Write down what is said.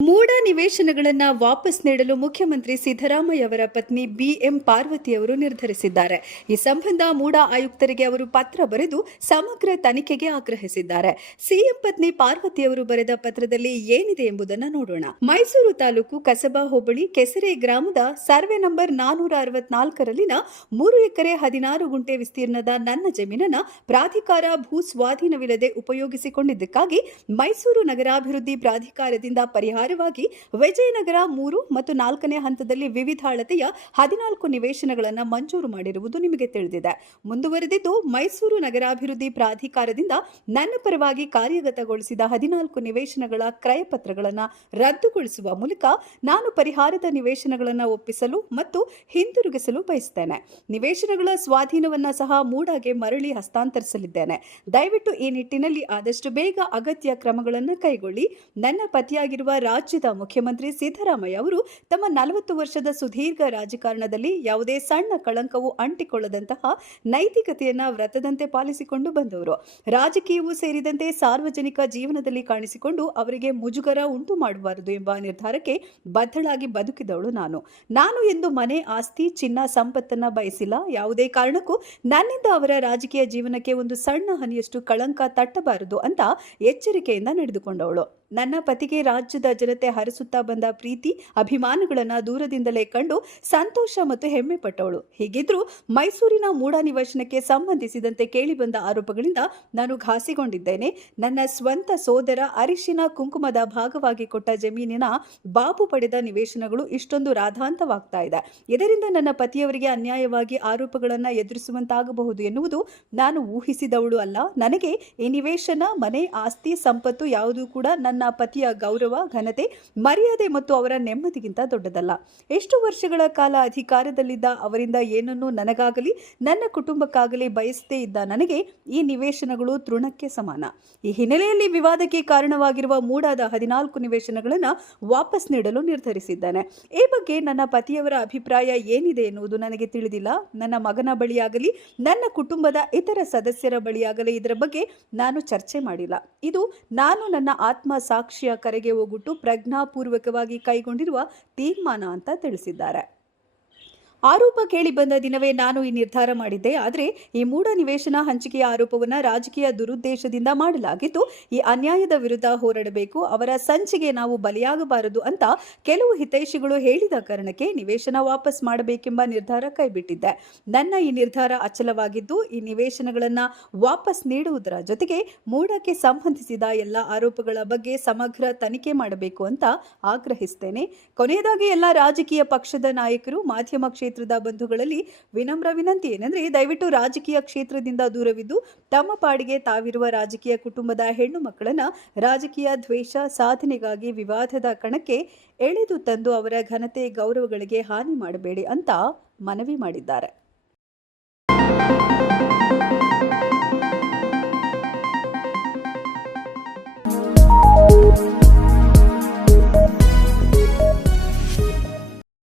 ಮೂಡ ನಿವೇಶನಗಳನ್ನು ವಾಪಸ್ ನೀಡಲು ಮುಖ್ಯಮಂತ್ರಿ ಸಿದ್ದರಾಮಯ್ಯ ಅವರ ಪತ್ನಿ ಬಿಎಂ ಪಾರ್ವತಿ ಅವರು ನಿರ್ಧರಿಸಿದ್ದಾರೆ. ಈ ಸಂಬಂಧ ಮೂಡ ಆಯುಕ್ತರಿಗೆ ಅವರು ಪತ್ರ ಬರೆದು ಸಮಗ್ರ ತನಿಖೆಗೆ ಆಗ್ರಹಿಸಿದ್ದಾರೆ. ಸಿಎಂ ಪತ್ನಿ ಪಾರ್ವತಿ ಅವರು ಬರೆದ ಪತ್ರದಲ್ಲಿ ಏನಿದೆ ಎಂಬುದನ್ನು ನೋಡೋಣ. ಮೈಸೂರು ತಾಲೂಕು ಕಸಬಾ ಹೋಬಳಿ ಕೆಸರೆ ಗ್ರಾಮದ ಸರ್ವೆ ನಂಬರ್ 464ರಲ್ಲಿನ 3 ಎಕರೆ 16 ಗುಂಟೆ ವಿಸ್ತೀರ್ಣದ ನನ್ನ ಜಮೀನನ್ನ ಪ್ರಾಧಿಕಾರ ಭೂ ಸ್ವಾಧೀನವಿಲ್ಲದೆ ಉಪಯೋಗಿಸಿಕೊಂಡಿದ್ದಕ್ಕಾಗಿ ಮೈಸೂರು ನಗರಾಭಿವೃದ್ಧಿ ಪ್ರಾಧಿಕಾರದಿಂದ ಪರಿಹಾರ ವಿಜಯನಗರ 3 ಮತ್ತು 4ನೇ ಹಂತದಲ್ಲಿ ವಿವಿಧ ಅಳತೆಯ 14 ನಿವೇಶನಗಳನ್ನು ಮಂಜೂರು ಮಾಡಿರುವುದು ನಿಮಗೆ ತಿಳಿದಿದೆ. ಮುಂದುವರೆದಿದ್ದು, ಮೈಸೂರು ನಗರಾಭಿವೃದ್ಧಿ ಪ್ರಾಧಿಕಾರದಿಂದ ನನ್ನ ಪರವಾಗಿ ಕಾರ್ಯಗತಗೊಳಿಸಿದ 14 ನಿವೇಶನಗಳ ಕ್ರಯ ಪತ್ರಗಳನ್ನು ರದ್ದುಗೊಳಿಸುವ ಮೂಲಕ ನಾನು ಪರಿಹಾರದ ನಿವೇಶನಗಳನ್ನು ಒಪ್ಪಿಸಲು ಮತ್ತು ಹಿಂದಿರುಗಿಸಲು ಬಯಸುತ್ತೇನೆ. ನಿವೇಶನಗಳ ಸ್ವಾಧೀನವನ್ನು ಸಹ ಮೂಡಾಗೆ ಮರಳಿ ಹಸ್ತಾಂತರಿಸಲಿದ್ದೇನೆ. ದಯವಿಟ್ಟು ಈ ನಿಟ್ಟಿನಲ್ಲಿ ಆದಷ್ಟು ಬೇಗ ಅಗತ್ಯ ಕ್ರಮಗಳನ್ನು ಕೈಗೊಳ್ಳಿ. ನನ್ನ ಪತಿಯಾಗಿರುವ ರಾಜ್ಯದ ಮುಖ್ಯಮಂತ್ರಿ ಸಿದ್ದರಾಮಯ್ಯ ಅವರು ತಮ್ಮ 40 ವರ್ಷದ ಸುದೀರ್ಘ ರಾಜಕಾರಣದಲ್ಲಿ ಯಾವುದೇ ಸಣ್ಣ ಕಳಂಕವು ಅಂಟಿಕೊಳ್ಳದಂತಹ ನೈತಿಕತೆಯನ್ನು ವ್ರತದಂತೆ ಪಾಲಿಸಿಕೊಂಡು ಬಂದವರು. ರಾಜಕೀಯವೂ ಸೇರಿದಂತೆ ಸಾರ್ವಜನಿಕ ಜೀವನದಲ್ಲಿ ಕಾಣಿಸಿಕೊಂಡು ಅವರಿಗೆ ಮುಜುಗರ ಉಂಟು ಮಾಡಬಾರದು ಎಂಬ ನಿರ್ಧಾರಕ್ಕೆ ಬದ್ಧಳಾಗಿ ಬದುಕಿದವಳು ನಾನು ಎಂದು ಮನೆ, ಆಸ್ತಿ, ಚಿನ್ನ, ಸಂಪತ್ತನ್ನ ಬಯಸಿಲ್ಲ. ಯಾವುದೇ ಕಾರಣಕ್ಕೂ ನನ್ನಿಂದ ಅವರ ರಾಜಕೀಯ ಜೀವನಕ್ಕೆ ಒಂದು ಸಣ್ಣ ಹನಿಯಷ್ಟು ಕಳಂಕ ತಟ್ಟಬಾರದು ಅಂತ ಎಚ್ಚರಿಕೆಯಿಂದ ನಡೆದುಕೊಂಡವಳು. ನನ್ನ ಪತಿಗೆ ರಾಜ್ಯದ ಜನತೆ ಹರಿಸುತ್ತಾ ಬಂದ ಪ್ರೀತಿ ಅಭಿಮಾನಗಳನ್ನು ದೂರದಿಂದಲೇ ಕಂಡು ಸಂತೋಷ ಮತ್ತು ಹೆಮ್ಮೆ ಪಟ್ಟವಳು. ಹೀಗಿದ್ರೂ ಮೈಸೂರಿನ ಮೂಡ ನಿವೇಶನಕ್ಕೆ ಸಂಬಂಧಿಸಿದಂತೆ ಕೇಳಿಬಂದ ಆರೋಪಗಳಿಂದ ನಾನು ಘಾಸಿಗೊಂಡಿದ್ದೇನೆ. ನನ್ನ ಸ್ವಂತ ಸೋದರ ಅರಿಶಿನ ಕುಂಕುಮದ ಭಾಗವಾಗಿ ಕೊಟ್ಟ ಜಮೀನಿನ ಬಾಬು ಪಡೆದ ನಿವೇಶನಗಳು ಇಷ್ಟೊಂದು ರಾಧಾಂತವಾಗ್ತಾ ಇದೆ. ಇದರಿಂದ ನನ್ನ ಪತಿಯವರಿಗೆ ಅನ್ಯಾಯವಾಗಿ ಆರೋಪಗಳನ್ನು ಎದುರಿಸುವಂತಾಗಬಹುದು ಎನ್ನುವುದು ನಾನು ಊಹಿಸಿದವಳು ಅಲ್ಲ. ನನಗೆ ಈ ನಿವೇಶನ, ಮನೆ, ಆಸ್ತಿ, ಸಂಪತ್ತು ಯಾವುದೂ ಕೂಡ ನನ್ನ ಪತಿಯ ಗೌರವ, ಘನತೆ, ಮರ್ಯಾದೆ ಮತ್ತು ಅವರ ನೆಮ್ಮದಿಗಿಂತ ದೊಡ್ಡದಲ್ಲ. ಎಷ್ಟು ವರ್ಷಗಳ ಕಾಲ ಅಧಿಕಾರದಲ್ಲಿದ್ದ ಅವರಿಂದ ಏನನ್ನೂ ನನಗಾಗಲಿ ನನ್ನ ಕುಟುಂಬಕ್ಕಾಗಲಿ ಬಯಸದೇ ಇದ್ದ ನನಗೆ ಈ ನಿವೇಶನಗಳು ತೃಣಕ್ಕೆ ಸಮಾನ. ಈ ಹಿನ್ನೆಲೆಯಲ್ಲಿ ವಿವಾದಕ್ಕೆ ಕಾರಣವಾಗಿರುವ ಮೂಡಾದ 14 ನಿವೇಶನಗಳನ್ನು ವಾಪಸ್ ನೀಡಲು ನಿರ್ಧರಿಸಿದ್ದೇನೆ. ಈ ಬಗ್ಗೆ ನನ್ನ ಪತಿಯವರ ಅಭಿಪ್ರಾಯ ಏನಿದೆ ಎನ್ನುವುದು ನನಗೆ ತಿಳಿದಿಲ್ಲ. ನನ್ನ ಮಗನ ಬಳಿಯಾಗಲಿ ನನ್ನ ಕುಟುಂಬದ ಇತರ ಸದಸ್ಯರ ಬಳಿಯಾಗಲಿ ಇದರ ಬಗ್ಗೆ ನಾನು ಚರ್ಚೆ ಮಾಡಿಲ್ಲ. ಇದು ನಾನು ನನ್ನ ಆತ್ಮ ಸಾಕ್ಷಿಯ ಕರೆಗೆ ಹೋಗುಟ್ಟು ಪ್ರಜ್ಞಾಪೂರ್ವಕವಾಗಿ ಕೈಗೊಂಡಿರುವ ತೀರ್ಮಾನ ಅಂತ ತಿಳಿಸಿದ್ದಾರೆ. ಆರೋಪ ಕೇಳಿ ಬಂದ ದಿನವೇ ನಾನು ಈ ನಿರ್ಧಾರ ಮಾಡಿದ್ದೆ. ಆದರೆ ಈ ಮೂಡ ನಿವೇಶನ ಹಂಚಿಕೆಯ ಆರೋಪವನ್ನು ರಾಜಕೀಯ ದುರುದ್ದೇಶದಿಂದ ಮಾಡಲಾಗಿದ್ದು, ಈ ಅನ್ಯಾಯದ ವಿರುದ್ಧ ಹೋರಾಡಬೇಕು, ಅವರ ಸಂಚಿಗೆ ನಾವು ಬಲಿಯಾಗಬಾರದು ಅಂತ ಕೆಲವು ಹಿತೈಷಿಗಳು ಹೇಳಿದ ಕಾರಣಕ್ಕೆ ನಿವೇಶನ ವಾಪಸ್ ಮಾಡಬೇಕೆಂಬ ನಿರ್ಧಾರ ಕೈಬಿಟ್ಟಿದ್ದೆ. ನನ್ನ ಈ ನಿರ್ಧಾರ ಅಚಲವಾಗಿದ್ದು, ಈ ನಿವೇಶನಗಳನ್ನು ವಾಪಸ್ ನೀಡುವುದರ ಜೊತೆಗೆ ಮೂಡಕ್ಕೆ ಸಂಬಂಧಿಸಿದ ಎಲ್ಲ ಆರೋಪಗಳ ಬಗ್ಗೆ ಸಮಗ್ರ ತನಿಖೆ ಮಾಡಬೇಕು ಅಂತ ಆಗ್ರಹಿಸುತ್ತೇನೆ. ಕೊನೆಯದಾಗಿ ಎಲ್ಲ ರಾಜಕೀಯ ಪಕ್ಷದ ನಾಯಕರು, ಮಾಧ್ಯಮ ಕ್ಷೇತ್ರದ ಬಂಧುಗಳಲ್ಲಿ ವಿನಮ್ರ ವಿನಂತಿ ಏನೆಂದರೆ, ದಯವಿಟ್ಟು ರಾಜಕೀಯ ಕ್ಷೇತ್ರದಿಂದ ದೂರವಿದ್ದು ತಮ್ಮ ಪಾಡಿಗೆ ತಾವಿರುವ ರಾಜಕೀಯ ಕುಟುಂಬದ ಹೆಣ್ಣು ಮಕ್ಕಳನ್ನ ರಾಜಕೀಯ ದ್ವೇಷ ಸಾಧನೆಗಾಗಿ ವಿವಾದದ ಕಣಕ್ಕೆ ಎಳೆದು ತಂದು ಅವರ ಘನತೆ, ಗೌರವಗಳಿಗೆ ಹಾನಿ ಮಾಡಬೇಡಿ ಅಂತ ಮನವಿ ಮಾಡಿದ್ದಾರೆ.